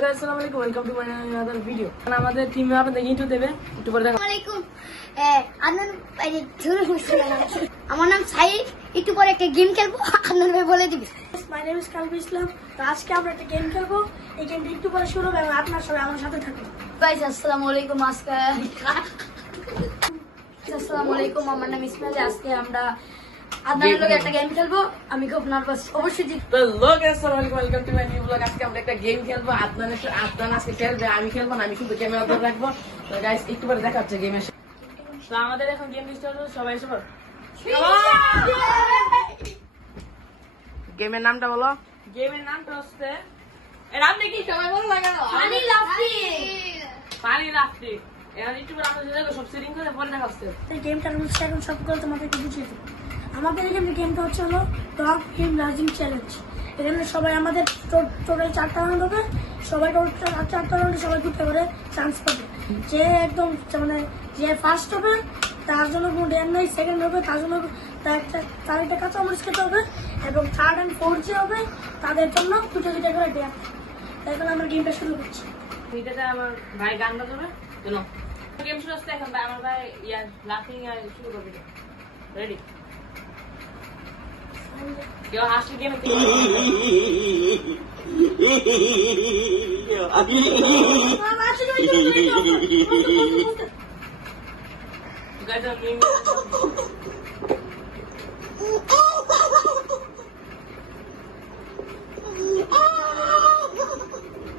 guys, assalamualaikum. Welcome to my another video. আমাদের টিমে আপনাদের ইন্ট্রো দেবে একটু পরে দেখো। আসসালামু আলাইকুম। আমার নাম সাইদ। একটু পরে একটা গেম খেলবো, আনন্দ ভাই বলে দিবি। My name is Kalbi Islam. তো আজকে আমরা একটা গেম খেলবো। এই গেমটা একটু পরে শুরু হবে এবং আপনারা সবাই আমার সাথে থাকুন। গাইস আসসালামু আলাইকুম। আসসালামু আলাইকুম, আমার নাম ইসমাইল। আজকে আমরা আপনাদের লগে একটা গেম খেলবো। আমি খুব নার্ভাস, অবশ্যই জিতবো। তো লোক আসসালামু আলাইকুম, welcome to my new blog. আজকে আমরা একটা গেম খেলবো। আদনান আজকে খেলবে, আমি খেলবো না, আমি শুধু ক্যামেরা ধরে রাখবো। তো গাইস একটু পরে দেখা হচ্ছে গেমের। তো আমাদের এখন গেম স্টার্ট হলো, সবাই এসে পড়ো। গেমের নামটা বলো। গেমের নামটা হচ্ছে এর নাম দেখি সবাই বলো লাগানো পানি লাফি। পানি রাফটি। এখন একটু পরে আমরা দেখো সব সেটিং করে পরে দেখা হচ্ছে। এই গেমটার রুলস এখন সবগুলো তোমাদেরকে বুঝিয়ে দেবো। আমাদের এখানে গেমটা হচ্ছে হলো টপ হিম রাজিং চ্যালেঞ্জ। এখানে সবাই আমাদের টোটাল 4টা রাউন্ড হবে। সবাই টোটাল 4টা রাউন্ডে সবাই 2টা করে চান্স পাবে। যে একদম মানে যে ফার্স্ট হবে তার জন্য কোনো ডেয়ার নেই, সেকেন্ড হবে তার জন্য তার একটা কাঁচামরিচ খেতে হবে, এবং থার্ড অ্যান্ড ফোর্থ যে হবে তাদের জন্য 2টা করে ডেয়ার। তাই জন্য আমরা গেমটা শুরু করছি। এটাতে আমার ভাই গান বাজাবে চলো গেম শুরু হচ্ছে। এখন ভাই আমার ভাই ইয়ার লাফিং আর শুরু করবে। রেডি? কেউ হাসি গেমে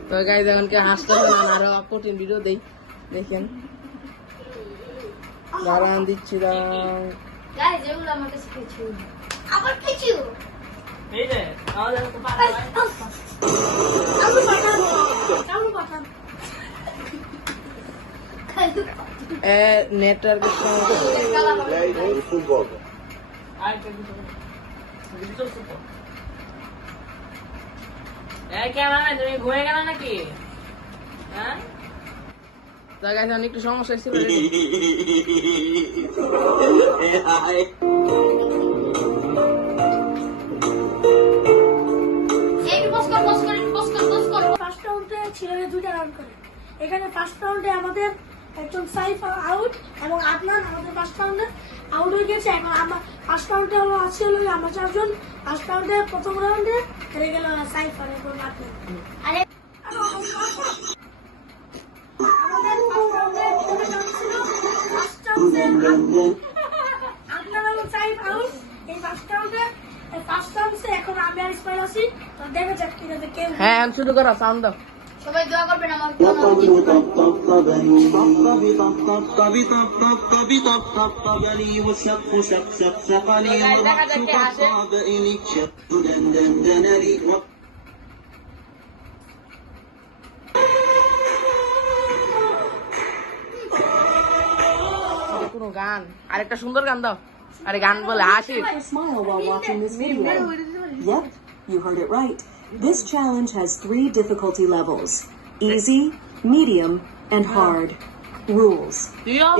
তো গাইজ এখন কে হাসতে হবে না, আরো কঠিন ভিডিও দেই, দেখেন দাঁড়ান দিচ্ছি। গাইস এগুলো আমার কাছে কিছু আবার কিছু এই যে আমাদের তো পারা নেটওয়ার্কের সমস্যা। ফুটবল ক্যামেরা তুমি ঘুরে গেল নাকি? হ্যাঁ একটু সমস্যা ছিল। ফার্স্ট রাউন্ডে ছিল 2টা রাউন্ড করে। এখানে ফার্স্ট রাউন্ডে আমাদের একজন সাইফ আউট এবং আদনান আমাদের ফার্স্ট রাউন্ডে আউট হয়ে গেছে। এখন আমরা ফার্স্ট রাউন্ডে হলো আছে হলো আমরা 4 জন। ফার্স্ট রাউন্ডে প্রথম রাউন্ডে হেরে গেল সাইফ আর এবং আদনান। আরে আমাদের ফার্স্ট রাউন্ডে ছিল ফার্স্ট রাউন্ডে আদনান এবং সাইফ আউট। এই ফার্স্ট রাউন্ডে এখন আমি আর ইসমাইল আছি। তো দেখা যাক কি হবে কে। হ্যাঁ শুরু করো, সাউন্ড দাও। সবাই দোয়া করবেন আমার কোনো গান, আরেকটা সুন্দর গান দাও। আরে গান বলে হাসি। Smile while watching this video. Yep, you heard it right. This challenge has 3 difficulty levels: easy, medium, and hard. Rules: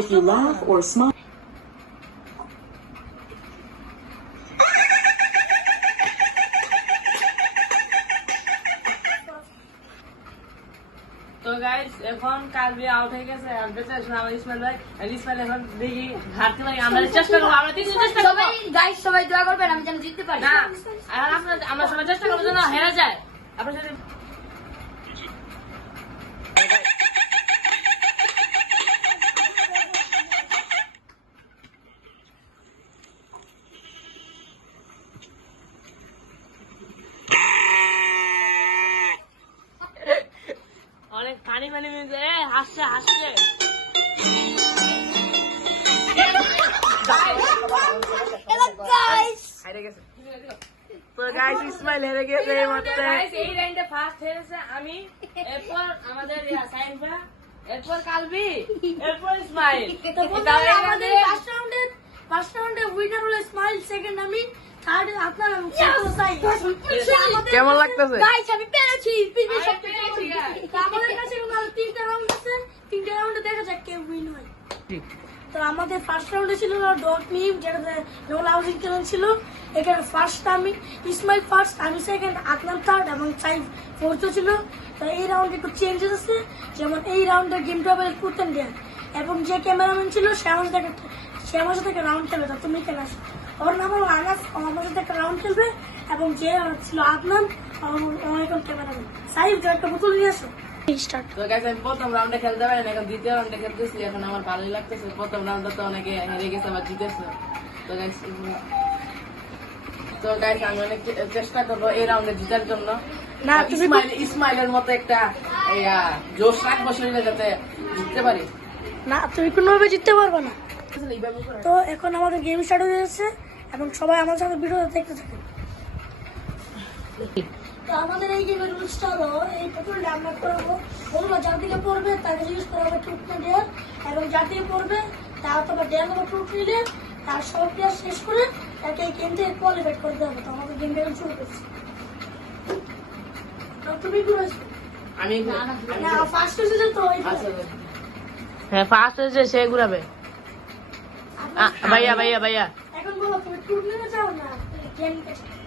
if you laugh or smile তো গাইস এখন কালবি আউট হয়ে গেছে। আর বেঁচে আছে আমার ইসমাইল ভাই। আর ইসমাইল এখন দেখি হারতে পারি, আমরা চেষ্টা করবো, আমরা তিনজন চেষ্টা করবো। গাইস সবাই দোয়া করবেন আমি যেন জিততে পারি। না আর আমরা সবাই চেষ্টা করবো যেন হেরা যায়। আপনার সাথে অনেক পানি পানি হাসছে হাসছে। তো গাইস ইসমাইল হেরে গেছে এই মুহূর্তে। এই রাউন্ডে ফার্স্ট হেরেছে আমি, এরপর আমাদের সাইন ভাই, এরপর কালবি, এরপর ইসমাইল। আমাদের ফার্স্ট রাউন্ডে উইনার হলো ইসমাইল, সেকেন্ড আমি, থার্ড আপনার এবং কেমন লাগতেছে? গাইস আমি পেরেছি। আমাদের কাছে 3টা রাউন্ড আছে। 3টা রাউন্ডে দেখা যাক কে উইন হয়। তো আমাদের ফার্স্ট রাউন্ডে ছিল ডট মিম, যেটাতে নো লাউজিং চ্যালেঞ্জ ছিল। এখানে ফার্স্ট আমি ইসমাইল ফার্স্ট, আমি সেকেন্ড, আদনান থার্ড এবং সাইফ ফোর্থ ছিল। তো এই রাউন্ডে একটু চেঞ্জেস আছে, যেমন এই রাউন্ডের গেমটা হবে ট্রুথ অ্যান্ড ডেয়ার, এবং যে ক্যামেরাম্যান ছিল সে আমার সাথে একটা রাউন্ড খেলবে, তা তুমি খেলে আসো। ওর নাম হলো আনাস, ও আমার সাথে একটা রাউন্ড খেলবে, এবং যে ছিল আদনান, আমার এখন ক্যামেরাম্যান। সাইফ যে একটা বোতল নিয়ে আসো। স্টার্ট। তো গাইস আমি প্রথম রাউন্ডে খেলতে পারি না, এখন দ্বিতীয় রাউন্ডে খেলতেছি, এখন আমার ভালোই লাগতেছে। প্রথম রাউন্ডে তো অনেকে হেরে গেছে আবার জিতেছে। তো গাইস আমি অনেক চেষ্টা করবো এই রাউন্ডে জিতার জন্য। না, তুমি ইসমাইলের মতো একটা জোশ রাখবো শরীরে যাতে জিততে পারি। না, তুমি কোনোভাবে জিততে পারবে না। এইভাবে করে। তো এখন আমাদের গেম স্টার্ট হয়ে যাচ্ছে, এবং সবাই আমার সাথে ভিডিও দেখতে থাকে। তো আমাদের এই গেমের রুলসটা হলো, এই পেট্রোলটা আমরা করবো, বলবো যার দিকে পড়বে তাকে জিজ্ঞেস করা হবে ট্রুথ না ডেয়ার, এবং যার দিকে পড়বে তার অথবা ডেয়ার বা ট্রুথ নিলে তার সব ক্লিয়ার শেষ করে তাকে এই গেম থেকে কোয়ালিফাই করতে হবে। তো আমাদের গেমটা এখন শুরু করছি। তো তুমি ঘুরেছো আমি না, ফার্স্ট হয়েছে তো ওই হ্যাঁ ফার্স্ট হয়েছে সে ঘুরাবে। ভাইয়া ভাইয়া ভাইয়া এখন বলো তুমি ট্রুথ নিতে চাও না গেম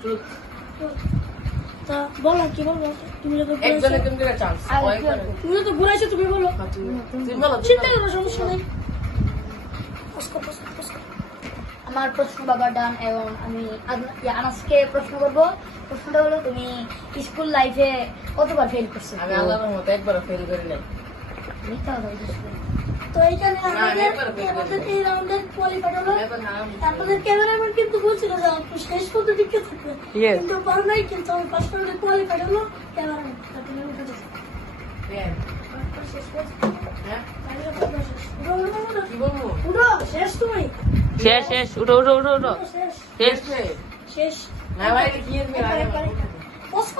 Truth। তো বলো কি বলবো, তুমি যদি একজনের তুমি করে চান্স তুমি তো ঘুরাইছো, তুমি বলো। তুমি বলো চিন্তা করো, সমস্যা নেই। আমার প্রশ্ন বাবা ডান, এবং আমি আনাসকে প্রশ্ন করব। প্রশ্নটা হলো, তুমি স্কুল লাইফে কতবার ফেল করছো? আমি আল্লাহর মতো একবারও ফেল করি নাই। মিথ্যা কথা বলতেছো। তো এইখানে আমাদের এই রাউন্ডের কোয়ালিফাই হলো। আপনাদের ক্যামেরাম্যান কিন্তু বলছিল যে আপনি শেষ পর্যন্ত টিকে থাকবে, Yes. কিন্তু পার নাই, কিন্তু আমি ফার্স্ট রাউন্ডে কোয়ালিফাই হলো ক্যামেরাম্যান। হ্যাঁ কি বলবো? পুরো শেষ, তুমি শেষ শেষ উঠো উঠো উঠো উঠো শেষ শেষ শেষ। না ভাই কি এর মেয়ে পোস্ট